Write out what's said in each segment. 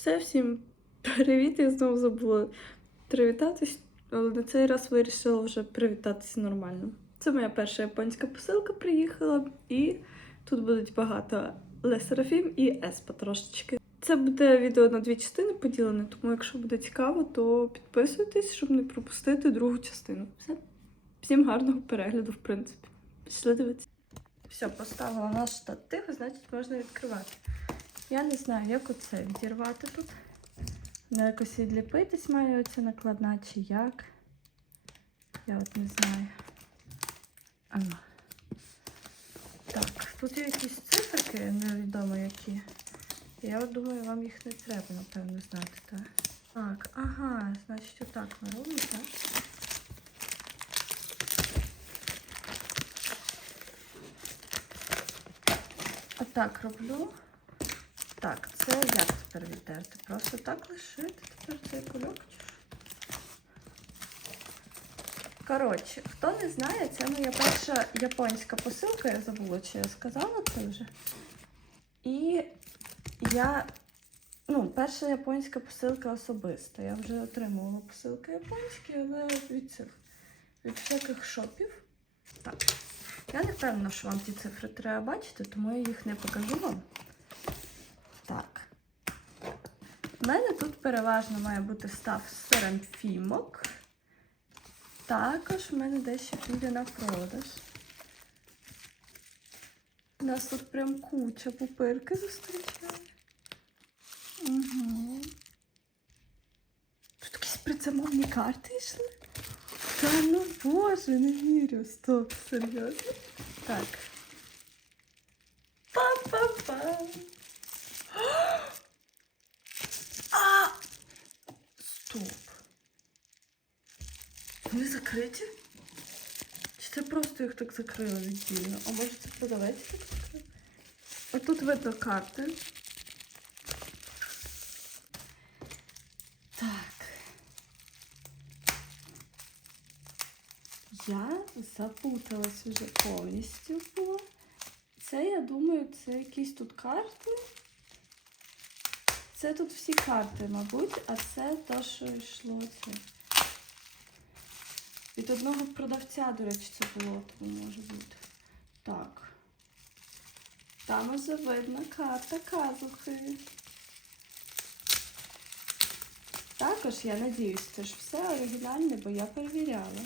Все, всім привіт. Я знову забула привітатись, але на цей раз вирішила вже привітатися нормально. Це моя перша японська посилка приїхала, і тут будуть багато лесерафім і еспа трошечки. Це буде відео на дві частини поділене, тому якщо буде цікаво, то підписуйтесь, щоб не пропустити другу частину. Все. Всім гарного перегляду, в принципі. Пішли дивитися. Все, поставила наш штатив, значить можна відкривати. Я не знаю, як оце відірвати тут. Вона якось відліпитись має оця накладна чи як. Я от не знаю. Ано. Так, тут є якісь циферки, невідомо які. Я от думаю, вам їх не треба, напевно, знати, так? Так, ага, значить отак ми робимо, так? Отак роблю. Так, це як тепер відтерти? Просто так лишити тепер цей кульок? Коротше, хто не знає, це моя перша японська посилка, я забула, чи я сказала це вже. І я, ну, перша японська посилка особиста. Я вже отримувала посилки японські, але від цих, від всяких шопів. Так. Я не впевнена, що вам ті цифри треба бачити, тому я їх не покажу вам. Так. У мене тут переважно має бути став серамфімок. Також в мене дещо піде на продаж. У нас тут прям куча пупирки зустрічає. Угу. Тут якісь прицемовні карти йшли. Та ну боже, не вірю. Стоп, серйозно. Так. Па-па-па. А! Стоп. Вони закриті? Чи це просто їх так закрили віддільно? А може це продавець так закрив? А тут видно карти. Так. Я запуталась вже повністю була. Це, я думаю, це якісь тут карти. Це тут всі карти, мабуть, а це те, що йшло це. Від одного продавця, до речі, це було, тому може бути. Так. Там уже видно карта казухи. Також я надіюсь, це ж все оригінальне, бо я перевіряла.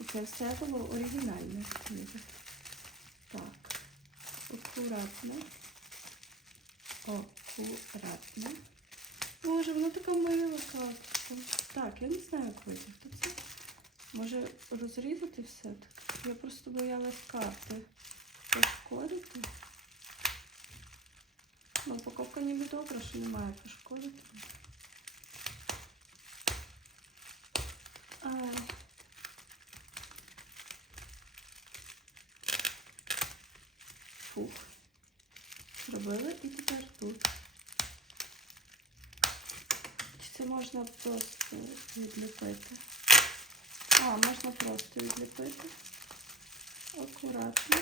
І це все було оригінальне. Так. Акуратно. Акуратно. Боже, вона така мила карточка. Так, я не знаю, як витягти це. Може розрізати все так? Я просто боялась карти пошкодити. Ну, упаковка ніби добра, що немає пошкодити. А, Фух. Зробили і тепер тут. Чи це можна просто відліпити? А, можна просто відліпити. Акуратно.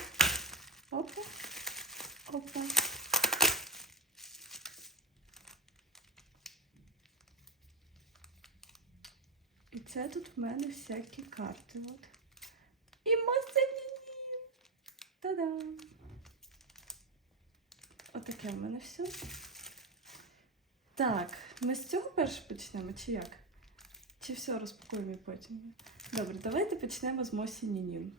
Опа. Опа. І це тут в мене всякі карти. От. І масаніні. Та-дам! Отаке в мене все. Так, ми з цього перше почнемо, чи як? Чи все розпакуємо і потім? Добре, давайте почнемо з Мосі Нінін.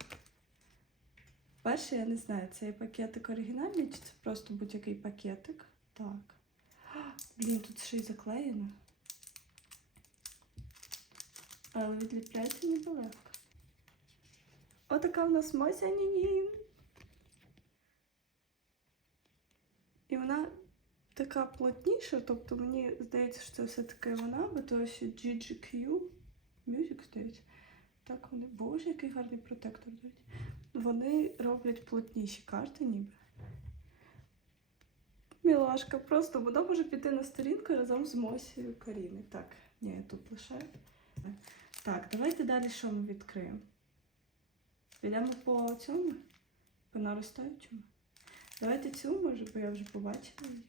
Перше, я не знаю, цей пакетик оригінальний, чи це просто будь-який пакетик. Так. Блін, тут ще й заклеєно. Але відліпляється ніби легко. Отака в нас Мося Нінін. І вона така плотніша, тобто мені здається, що це все-таки вона, бо то ще GGQ Music здається. Так вони. Боже, який гарний протектор дають. Вони роблять плотніші карти, ніби. Мілашка, просто вона може піти на сторінку разом з Мосією Каріни. Так, ні, я тут лише. Так, давайте далі що ми відкриємо. Підемо по цьому? По наростаючому. Давайте цю, може, бо я вже побачила її.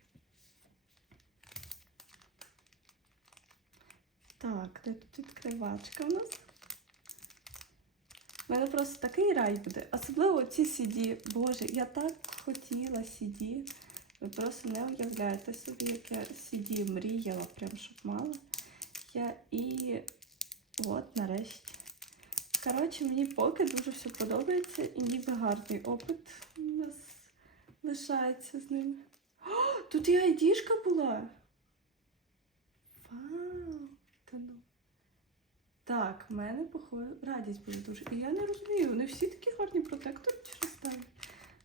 Так, де тут відкривачка в нас? У мене просто такий рай буде. Особливо ці CD. Боже, я так хотіла CD. Ви просто не уявляєте собі, як я CD мріяла, прям щоб мала. Я і от нарешті. Коротше, мені поки дуже все подобається і ніби гарний опит у нас лишається з ним. О, тут і айдішка була. Вау! Та. Так, в мене, походу, радість буде дуже. І я не розумію, вони всі такі гарні протектори через ставлять.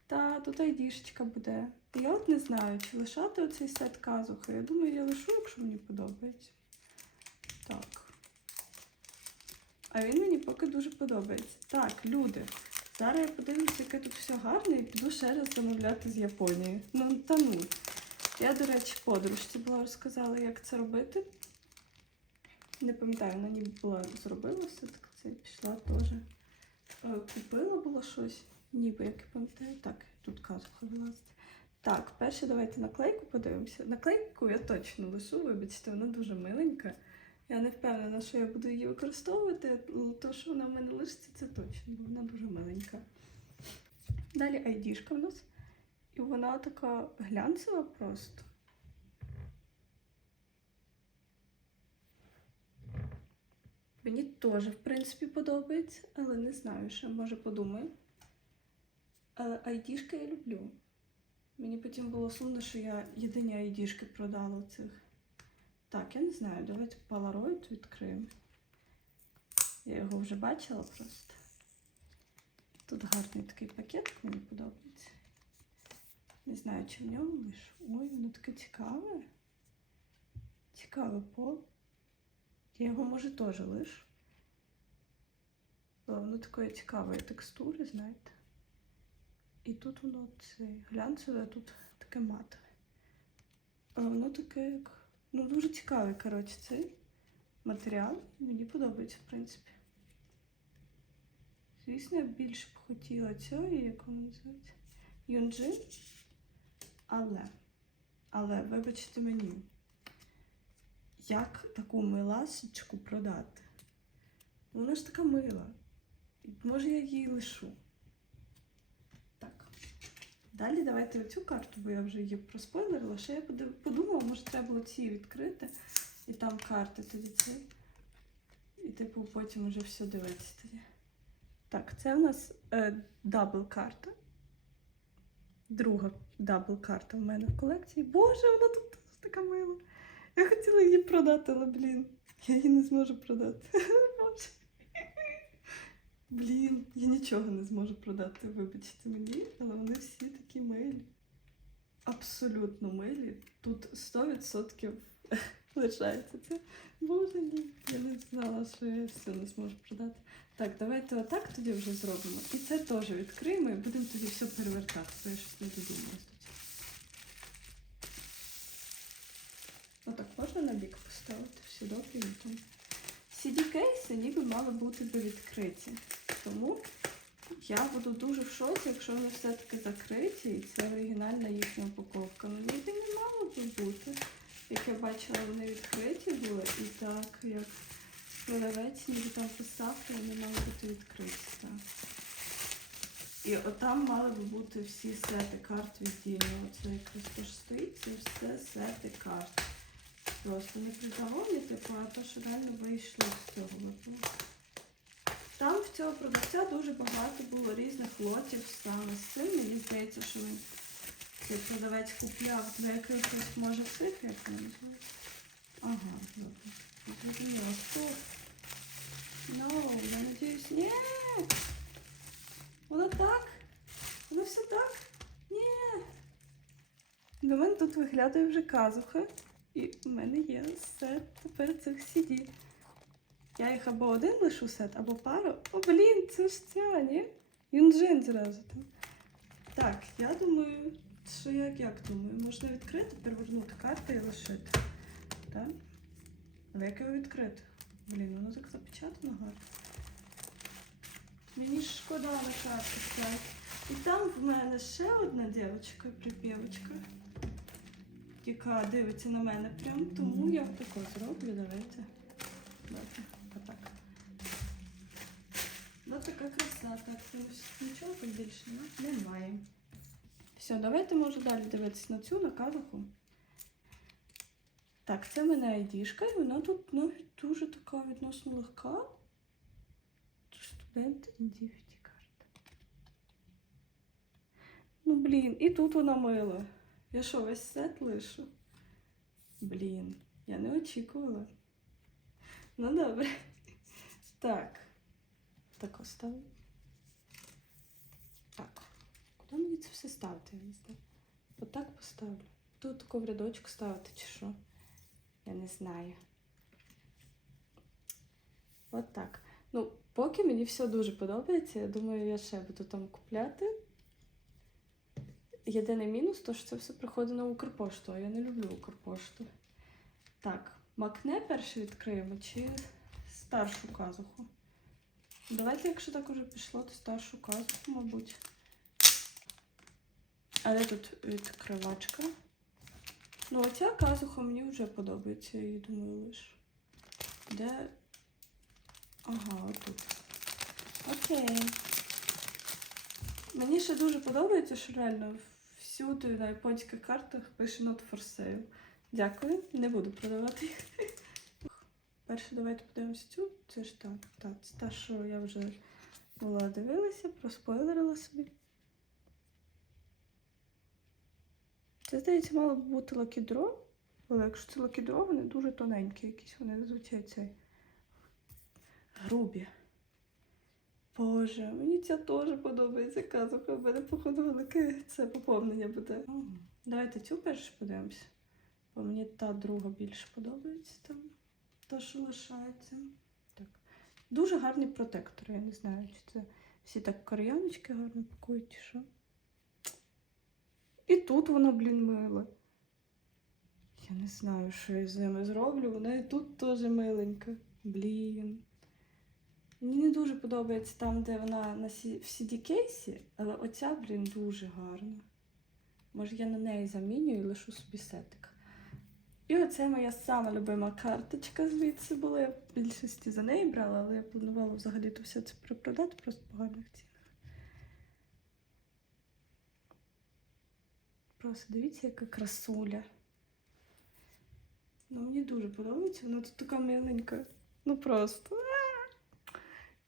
Та тут айдішечка буде. І я от не знаю, чи лишати оцей сет казухи. Я думаю, я лишу, якщо мені подобається. Так. А він мені поки дуже подобається. Так, люди. Зараз я подивлюся, яке тут все гарне, і піду ще раз замовляти з Японії. Ну, та ну. Я, до речі, подружці була розказала, як це робити. Не пам'ятаю, вона ніби була зробила все так це пішла теж. Е, Купила було щось, ніби як я пам'ятаю. Так, тут казуха вилазить. Так, перше давайте наклейку подивимося. Наклейку я точно лишу, вибачте, вона дуже миленька. Я не впевнена, що я буду її використовувати. То, що вона в мене лишиться, це точно, бо вона дуже миленька. Далі айдішка в нас. І вона така глянцева просто. Мені теж, в принципі, подобається, але не знаю, що може подумаю. Але айдішки я люблю. Мені потім було сумно, що я єдині айдішки продала цих. Так, я не знаю, давайте Polaroid відкриємо. Я його вже бачила просто. Тут гарний такий пакет, мені подобається. Не знаю, чи в ньому лиш. Ой, воно таке цікаве. Цікаве пол. Я його може теж лишу. Але воно такої цікавої текстури, знаєте. І тут воно це глянцеве, а тут таке матове. Але воно таке як. Ну, дуже цікавий, коротше, цей матеріал. Мені подобається, в принципі. Звісно, я більше б хотіла цього, як воно називається. Юнджин. Але, але, вибачте мені, як таку миласочку продати? Вона ж така мила. Може, я її лишу. Так. Далі давайте оцю карту, бо я вже її проспойлерила. Ще я подумала, може треба було ці відкрити. І там карти тоді ці. І типу потім вже все дивитися тоді. Так, це в нас е, дабл карта. Друга дабл карта в мене в колекції. Боже, вона тут така мила. Я хотіла її продати, але блін, я її не зможу продати. Блін, я нічого не зможу продати, вибачте мені, але вони всі такі милі. Абсолютно милі. Тут 100% лишається це. Боже ні, я не знала, що я все не зможу продати. Так, давайте отак тоді вже зробимо. І це теж відкриємо і будемо тоді все перевертати, я щось не додумалась тут. Отак можна на бік поставити, все добре. і там. CD-кейси ніби мали бути би відкриті. Тому я буду дуже в шоці, якщо вони все-таки закриті, і це оригінальна їхня упаковка. Ну ніби не мало би бути. Як я бачила, вони відкриті були, і так, як продавець ніби там писав, то вони мали бути відкриті. Так. І отам мали би бути всі сети карт віддільно. Оце якраз теж стоїть, це все сети карт. Просто не притагоні, типу, а то, що реально вийшло з цього випадку. Там в цього продавця дуже багато було різних лотів саме з цим. Мені здається, що він цей продавець купляв для якихось, може, цих, як називають. Ага, добре. Зрозуміло, стоп. Ну, я надіюсь, ні. Воно так? Воно все так? Ні. До мене тут виглядає вже казуха. І в мене є сет тепер цих CD. Я їх або один лишу сет, або пару. О, блін, це ж ця, ні? Юнджин зразу там. Так, я думаю, що як як думаю, можна відкрити, перевернути карти і лишити. Так? Але як його відкрити? Блін, воно так запечатано гарно. Мені шкода на карти. І там в мене ще одна дівчинка, припівочка, яка дивиться на мене прям, тому я тако зроблю, давайте. ладно. Отак. Ну така краса, так ну, нічого більше немає. Все, давайте може далі дивитися на цю на казуху. Так, це в мене айдішка, і вона тут навіть дуже така відносно легка. Студент індіфіті карта. Ну, блін, і тут вона мила. Я що, весь сет лишу? Блін, я не очікувала. Ну добре. Так. Так оставлю. Так. Куди мені це все ставити? Я не знаю. Отак поставлю. Тут таку в рядочок ставити чи що? Я не знаю. От так. Ну, поки мені все дуже подобається, я думаю, я ще буду там купляти. Єдиний мінус, то що це все приходить на Укрпошту, а я не люблю Укрпошту. Так, макне перше відкриємо чи старшу казуху? Давайте, якщо так уже пішло, то старшу казуху, мабуть. Але тут відкривачка. Ну, оця казуха мені вже подобається, я її думаю лиш. Де. Ага, отут. Окей. Мені ще дуже подобається, що реально всюди на японських картах пише not for sale. Дякую, не буду продавати їх. Перше, давайте подивимося цю. Це ж та, та, це та, що я вже була дивилася, проспойлерила собі. Це, здається, мало б бути лакідро, але якщо це лакідро, вони дуже тоненькі якісь, вони зазвичай цей грубі. Боже, мені ця теж подобається казуха. В мене, походу, велике це поповнення буде. Давайте цю першу подивимося. Бо мені та друга більше подобається там. Та, що лишається. Так. Дуже гарні протектори. Я не знаю, чи це всі так кореяночки гарно пакують, чи що. І тут вона, блін, мила. Я не знаю, що я з ними зроблю. Вона і тут теж миленька. Блін. Мені не дуже подобається там, де вона на сі- в CD-кейсі, але оця, блін, дуже гарна. Може, я на неї заміню і лишу собі сетик. І оце моя сама любима карточка звідси була. Я в більшості за неї брала, але я планувала взагалі то все це перепродати просто по гарних цінах. Просто дивіться, яка красуля. Ну, мені дуже подобається, вона тут така миленька. Ну просто.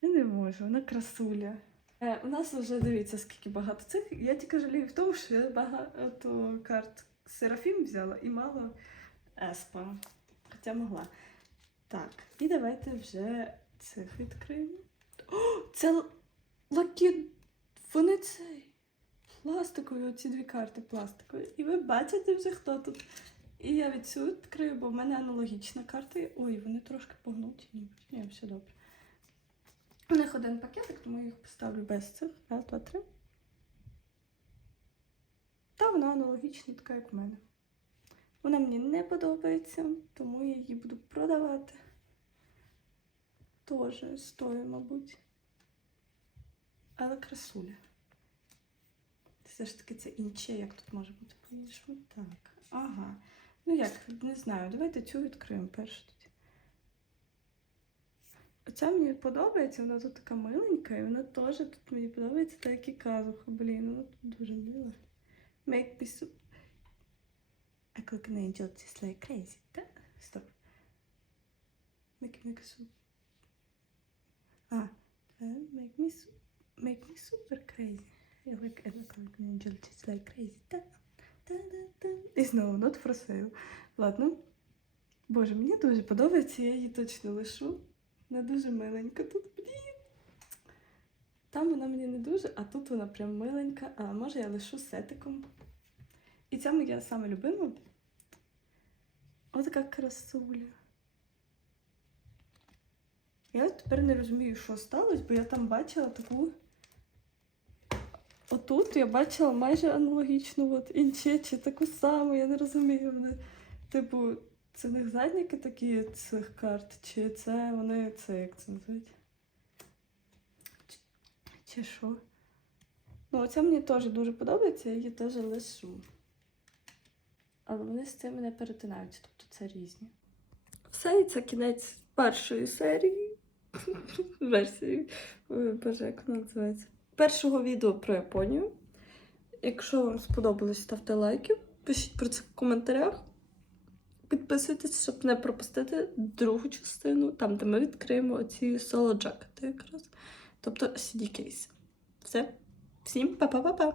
Я не можу, вона красуля. Е, у нас вже дивіться, скільки багато цих. Я тільки жалію в тому, що я багато карт Серафім взяла і мало Еспа. Хоча могла. Так, і давайте вже цих відкриємо. О, це лакі. Вони цей. Пластикові, оці дві карти пластикові. І ви бачите вже, хто тут. І я від відкрию, бо в мене аналогічна карта. Ой, вони трошки погнуті. Ні, все добре. У них один пакетик, тому я їх поставлю без цих. Раз, два, три. Та вона аналогічна, така, як в мене. Вона мені не подобається, тому я її буду продавати. Тоже стою, мабуть. Але красуля. Все ж таки це інче, як тут може бути по-іншому. Так. Ага. Ну як, не знаю. Давайте цю відкриємо першу. Оця мені подобається, вона тут така миленька, і вона теж тут мені подобається, так як і казуха. Блін, вона тут дуже мила. Make me so... I click an angel just like crazy. Да? Стоп. Make me so... А, е, make me, su- make me super crazy. I like, I like an angel just like crazy. Да? Да-да-да. І знову not for sale. Ладно. Боже, мені дуже подобається, я її точно лишу. Вона дуже миленька тут, блін. Там вона мені не дуже, а тут вона прям миленька. А може я лишу сетиком. І ця моя саме любима. Отака красуля. Я тепер не розумію, що сталося, бо я там бачила таку. Отут я бачила майже аналогічну от інчечі, таку саму, я не розумію. Типу, це них задніки такі цих карт, чи це вони це як це називають? Чи, чи що? Ну, оця мені теж дуже подобається, я її теж лишу. Але вони з цими не перетинаються, тобто це різні. Все, і це кінець першої серії. Версії. Боже, як вона називається? Першого відео про Японію. Якщо вам сподобалось, ставте лайки, пишіть про це в коментарях. Підписуйтесь, щоб не пропустити другу частину, там, де ми відкриємо оці соло джакети якраз. Тобто CD кейс. Все. Всім па-па-па-па!